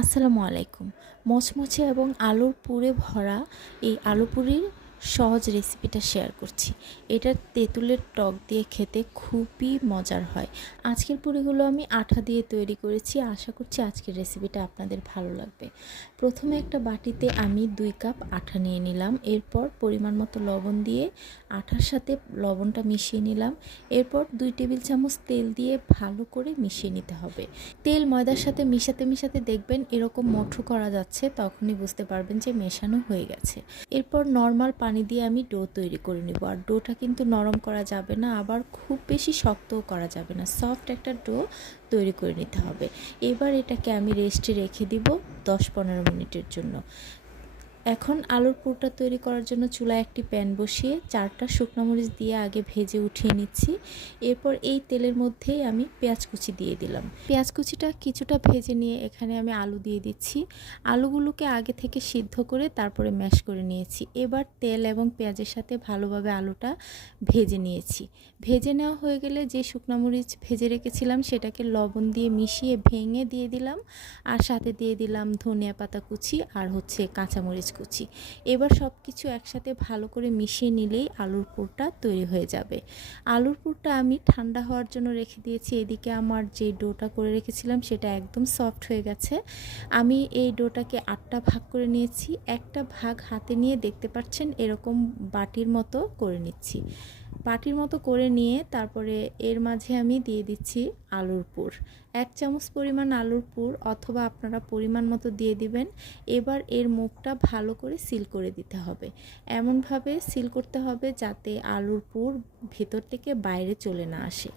আসসালামু আলাইকুম। মচমচে এবং আলুর পুরে ভরা এই আলু পুরির সহজ রেসিপিটা শেয়ার করছি। এটা তেঁতুলের টক দিয়ে খেতে খুবই মজার হয়। আজকের পুরিগুলো আমি আঠা দিয়ে তৈরি করেছি। আশা করছি আজকের রেসিপিটা আপনাদের ভালো লাগবে। প্রথমে একটা বাটিতে আমি দুই কাপ আঠা নিয়ে নিলাম। এরপর পরিমাণ মতো লবণ দিয়ে আঠার সাথে লবণটা মিশিয়ে নিলাম। এরপর দুই টেবিল চামচ তেল দিয়ে ভালো করে মিশিয়ে নিতে হবে। তেল ময়দার সাথে মিশাতে মিশাতে দেখবেন এরকম মঠো করা যাচ্ছে, তখনই বুঝতে পারবেন যে মেশানো হয়ে গেছে। এরপর নর্মাল পানি দিয়ে আমি ডো তৈরি করে নেব। আর ডোটা কিন্তু নরম করা যাবে না, আবার খুব বেশি শক্তও করা যাবে না। সফট একটা ডো তৈরি করে নিতে হবে। এবার এটাকে আমি রেস্টে রেখে দিব দশ পনেরো মিনিটের জন্য। এখন আলুর পুরটা তৈরি করার জন্য চুলায় একটি প্যান বসিয়ে চারটা শুকনো মরিচ দিয়ে আগে ভেজে উঠিয়ে নিচ্ছি। এরপর এই তেলের মধ্যেই আমি পেঁয়াজ কুচি দিয়ে দিলাম। পেঁয়াজ কুচিটা কিছুটা ভেজে নিয়ে এখানে আমি আলু দিয়ে দিচ্ছি। আলুগুলোকে আগে থেকে সিদ্ধ করে তারপরে ম্যাশ করে নিয়েছি। এবার তেল এবং পেঁয়াজের সাথে ভালোভাবে আলুটা ভেজে নিয়েছি। ভেজে নেওয়া হয়ে গেলে যে শুকনো মরিচ ভেজে রেখেছিলাম সেটাকে লবণ দিয়ে মিশিয়ে ভেঙে দিয়ে দিলাম। আর সাথে দিয়ে দিলাম ধনিয়া পাতা কুচি আর হচ্ছে কাঁচামরিচ কুচি এবার সব কিছু একসাথে ভালো করে মিশিয়ে নিলেই আলুর পুরটা তৈরি হয়ে যাবে। আলুর পুরটা আমি ঠান্ডা হওয়ার জন্য রেখে দিয়েছি। এদিকে আমার যে ডোটা করে রেখেছিলাম সেটা একদম সফট হয়ে গেছে। আমি এই ডোটাকে আটটা ভাগ করে নিয়েছি। একটা ভাগ হাতে নিয়ে দেখতে পাচ্ছেন এরকম বাটির মতো করে নিচ্ছি। বাটির মতো করে নিয়ে তারপরে এর মাঝে আমি দিয়ে দিচ্ছি আলুর পুর। এক চামচ পরিমাণ আলুর পুর অথবা আপনারা পরিমাণ মতো দিয়ে দিবেন। এবার এর মুখটা ভালো করে সিল করে দিতে হবে। এমনভাবে সিল করতে হবে যাতে আলুর পুর ভেতর থেকে বাইরে চলে না আসে।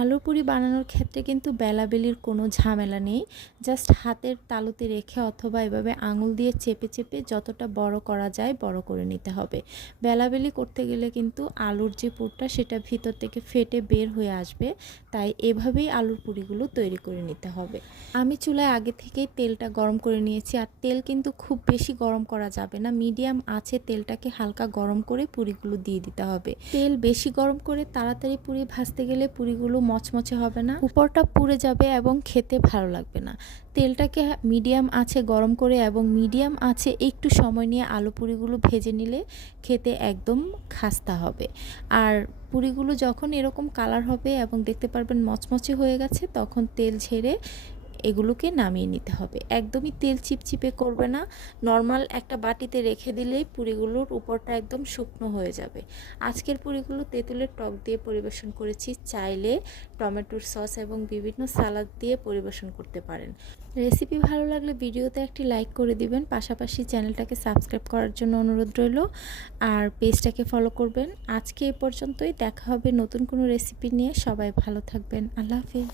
আলু পুরি বানানোর ক্ষেত্রে কিন্তু বেলাবেলির কোনো ঝামেলা নেই। জাস্ট হাতের তালুতে রেখে অথবা এভাবে আঙুল দিয়ে চেপে চেপে যতটা বড় করা যায় বড় করে নিতে হবে। বেলাবেলি করতে গেলে কিন্তু আলুর যে পুরটা সেটা ভিতর থেকে ফেটে বের হয়ে আসবে, তাই এভাবেই আলুর পুরিগুলো তৈরি করে নিতে হবে। আমি চুলায় আগে থেকেই তেলটা গরম করে নিয়েছি, আর তেল কিন্তু খুব বেশি গরম করা যাবে না। মিডিয়াম আছে তেলটাকে হালকা গরম করে পুরিগুলো দিয়ে দিতে হবে। তেল বেশি গরম করে তাড়াতাড়ি পুরি ভাজতে গেলে পুরিগুলো মচমচে হবে না, উপরটা পুড়ে যাবে এবং খেতে ভালো লাগবে না। তেলটাকে মিডিয়াম আছে গরম করে এবং মিডিয়াম আছে একটু সময় নিয়ে আলু পুরিগুলো ভেজে নিলে খেতে একদম খাস্তা হবে। আর পুরিগুলো যখন এরকম কালার হবে এবং দেখতে পারবেন মচমচে হয়ে গেছে, তখন তেল ঝেড়ে এগুলোকে নামিয়ে নিতে হবে। একদমই তেল চিপচিপে করবে না। নর্মাল একটা বাটিতে রেখে দিলেই পুরিগুলোর উপরটা একদম শুকনো হয়ে যাবে। আজকের পুরিগুলো তেঁতুলের টক দিয়ে পরিবেশন করেছি। চাইলে টমেটোর সস এবং বিভিন্ন সালাদ দিয়ে পরিবেশন করতে পারেন। রেসিপি ভালো লাগলে ভিডিওতে একটি লাইক করে দিবেন। পাশাপাশি চ্যানেলটাকে সাবস্ক্রাইব করার জন্য অনুরোধ রইল। আর পেজটাকে ফলো করবেন। আজকে এ পর্যন্তই। দেখা হবে নতুন কোনো রেসিপি নিয়ে। সবাই ভালো থাকবেন। আল্লাহ হাফিজ।